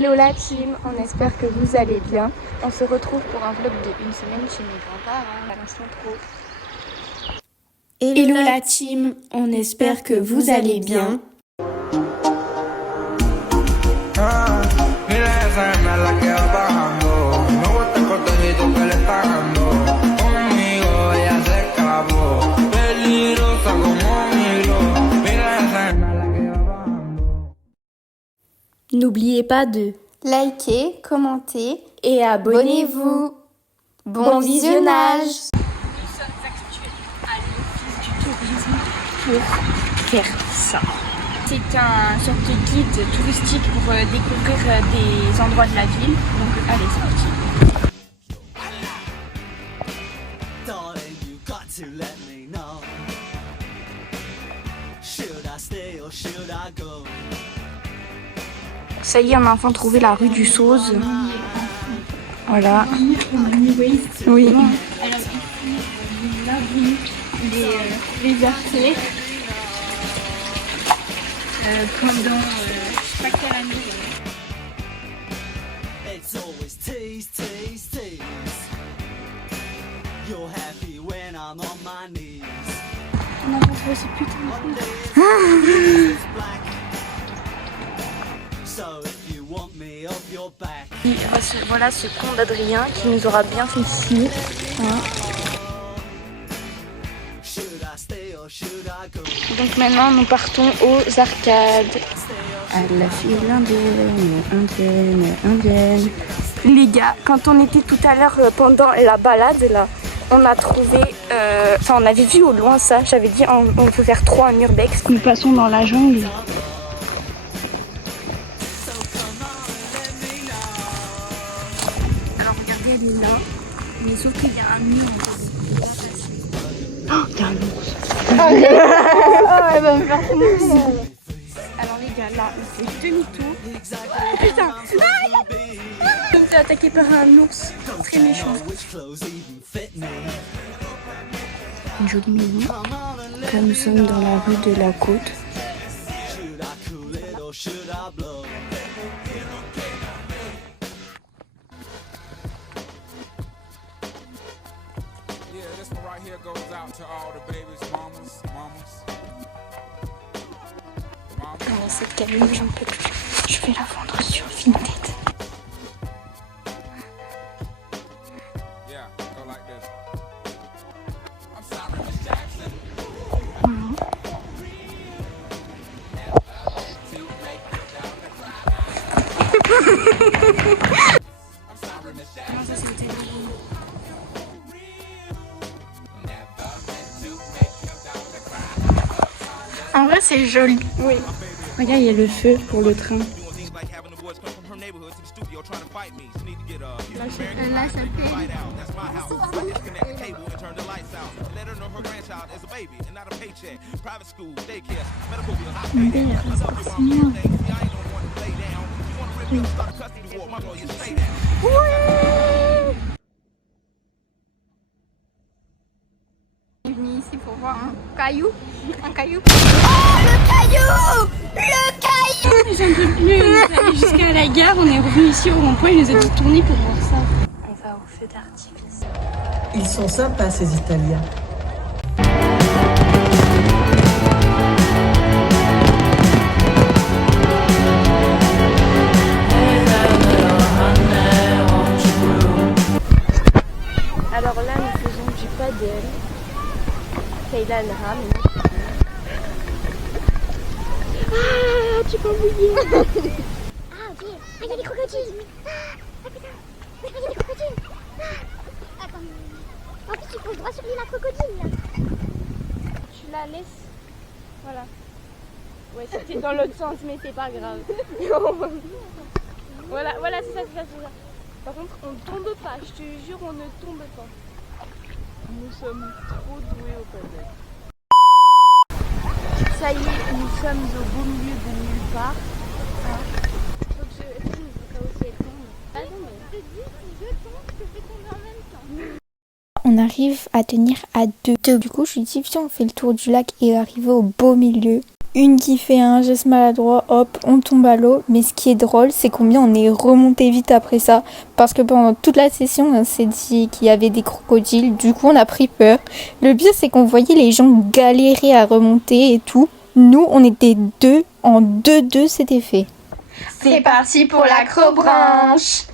Hello la team, on espère que vous allez bien. On se retrouve pour un vlog de une semaine chez mes grands-parents, à l'instant pro. Hello la team, on espère que vous allez bien. N'oubliez pas de Likez, commentez et abonnez-vous. Bon visionnage. Nous sommes actuellement à l'office du tourisme pour faire ça. C'est un sorte de guide touristique pour découvrir des endroits de la ville. Donc allez, c'est parti. Ça y est, on a enfin trouvé la rue du Sauze. Voilà. Oui. Alors ici, on a vu les arcés pendant je sais pas quelle année. On a retrouvé ce putain de Et voilà ce con d'Adrien qui nous aura bien fait ici. Donc maintenant nous partons aux arcades. À la file indienne. Les gars, quand on était tout à l'heure pendant la balade là, on a trouvé, on avait vu au loin ça, j'avais dit on peut faire 3 en urbex. Nous passons dans la jungle. Alors regardez, elle est là, mais sauf qu'il y a un mur en fait. Oh, t'es un ours. Oh, elle va me faire tomber. Alors les gars, là on fait demi-tour. Putain, on s'est attaqué par un ours très méchant. Une jolie maison. Là nous sommes dans la rue de la Côte. Comment cette cabine, j'en peux plus. Je vais la vendre sur Vinted. En vrai, c'est joli. Oui. Regarde, il y a le feu pour le train. Là, ça fait. Je suis venue ici pour voir un caillou. Un caillou. Oh, le caillou! Le caillou! J'en peux plus, on est allé jusqu'à la gare, on est revenu ici au rond-point, il nous a dit de tourner pour voir ça. On va au feu d'artifice. Ils sont sympas ces Italiens. Alors là, nous faisons du paddle. Kayla le rame. Ah, tu peux mouiller. Ah ok, ah il y a des crocodiles. Ah putain, il y a des crocodiles. Attends, en plus tu poses droit sur l'île à crocodile là. Tu la laisses. Voilà. Ouais, c'était dans l'autre sens, mais c'est pas grave. Voilà, c'est ça. Par contre, on ne tombe pas, je te jure, on ne tombe pas. Nous sommes trop doués au paddle. Ça y est, nous sommes au beau milieu de nulle part. Faut que je tombe, aussi elle tombe. Ah non, mais... Je te dis, si je tombe, je te fais tomber en même temps. On arrive à tenir à deux. Du coup, je lui dis, viens, on fait le tour du lac et arriver au beau milieu. une qui fait un geste maladroit, hop, on tombe à l'eau. Mais ce qui est drôle, c'est combien on est remonté vite après ça. Parce que pendant toute la session, on s'est dit qu'il y avait des crocodiles. Du coup, on a pris peur. Le pire, c'est qu'on voyait les gens galérer à remonter et tout. Nous, on était deux. En 2-2, c'était fait. C'est parti pour l'acrobranche.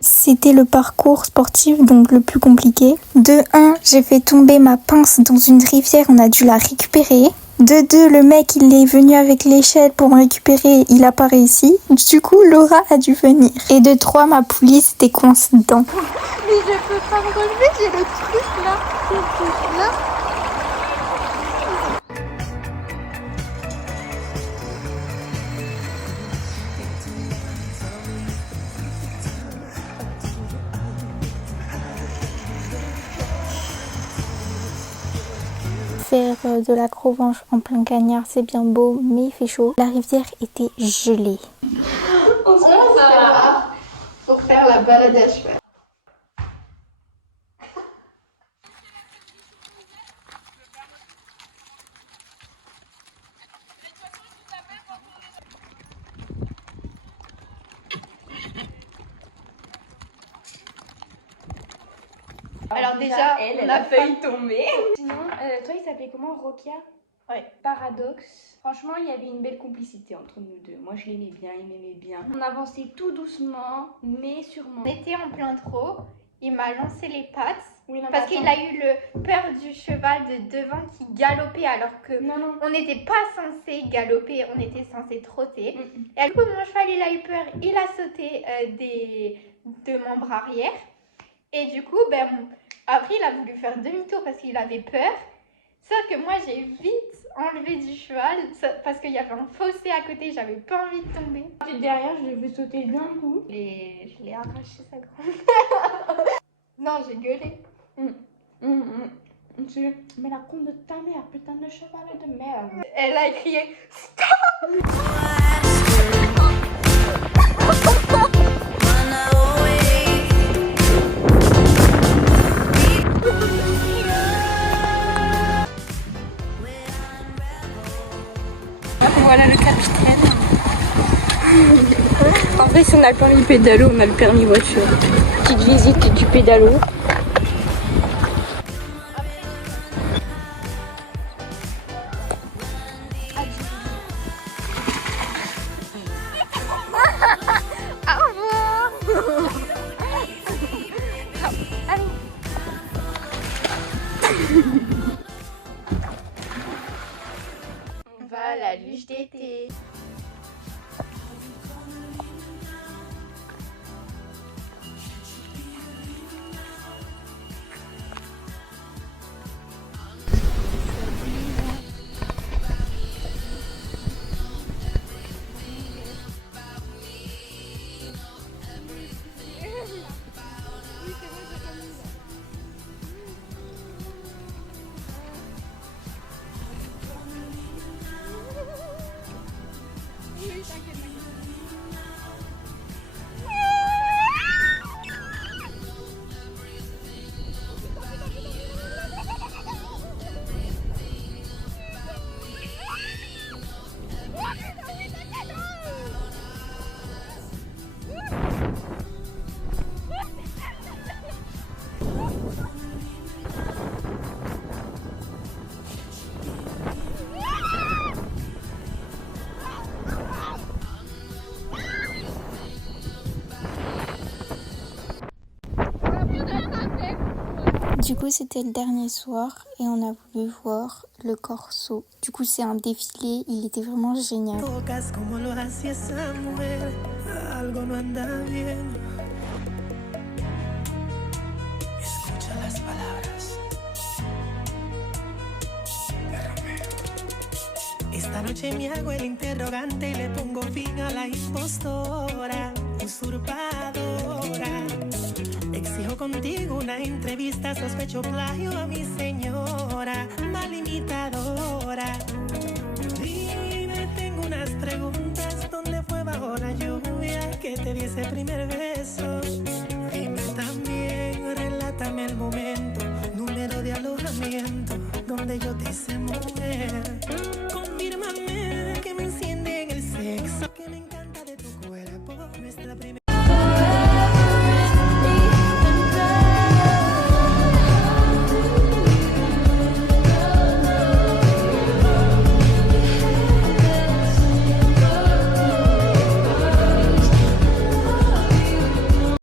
C'était le parcours sportif, donc le plus compliqué. De 1, j'ai fait tomber ma pince dans une rivière, on a dû la récupérer. De 2, le mec, il est venu avec l'échelle pour me récupérer, il a pas réussi. Du coup, Laura a dû venir. Et de 3, ma poulie s'était coincée dedans. Mais je peux pas me relever, j'ai le truc là. Là. Faire de l'acrobranche en plein cagnard, c'est bien beau, mais il fait chaud. La rivière était gelée. On se prépare pour faire la balade à cheval. Alors déjà, on a failli tomber. Sinon, toi, il s'appelait comment, Rokia? Ouais. Paradoxe. Franchement, il y avait une belle complicité entre nous deux. Moi, je l'aimais bien, il m'aimait bien. On avançait tout doucement, mais sûrement. On était en plein trot, il m'a lancé les pattes. Oui, non, Parce qu'il a eu le peur du cheval de devant qui galopait alors que Non. on n'était pas censé galoper, on était censé trotter. Et du coup, mon cheval, il a eu peur, il a sauté de mon bras arrière. Et du coup, après, il a voulu faire demi-tour parce qu'il avait peur. Sauf que moi, j'ai vite enlevé du cheval parce qu'il y avait un fossé à côté, j'avais pas envie de tomber. Derrière, je l'ai fait sauter bien le coup. Et je l'ai arraché sa grande. Non, j'ai gueulé. Mais la con de ta mère, putain de cheval de merde. Elle a crié Voilà le capitaine. En vrai, si on a le permis pédalo, on a le permis voiture. Petite visite du pédalo. On va à la luge d'été. Du coup, c'était le dernier soir et on a voulu voir le Corso. Du coup, c'est un défilé, il était vraiment génial. Tocas como lo hacía esa mujer, algo no anda bien. Escucha las palabras de Romeo. Esta noche me hago el interrogante y le pongo fin a la impostora, usurpadora. Exijo contigo una entrevista, sospecho plagio a mi señora, mal imitadora. Dime, tengo unas preguntas, ¿dónde fue bajo la lluvia que te di ese primer beso? Dime también, relátame el momento, número de alojamiento, donde yo te hice mujer.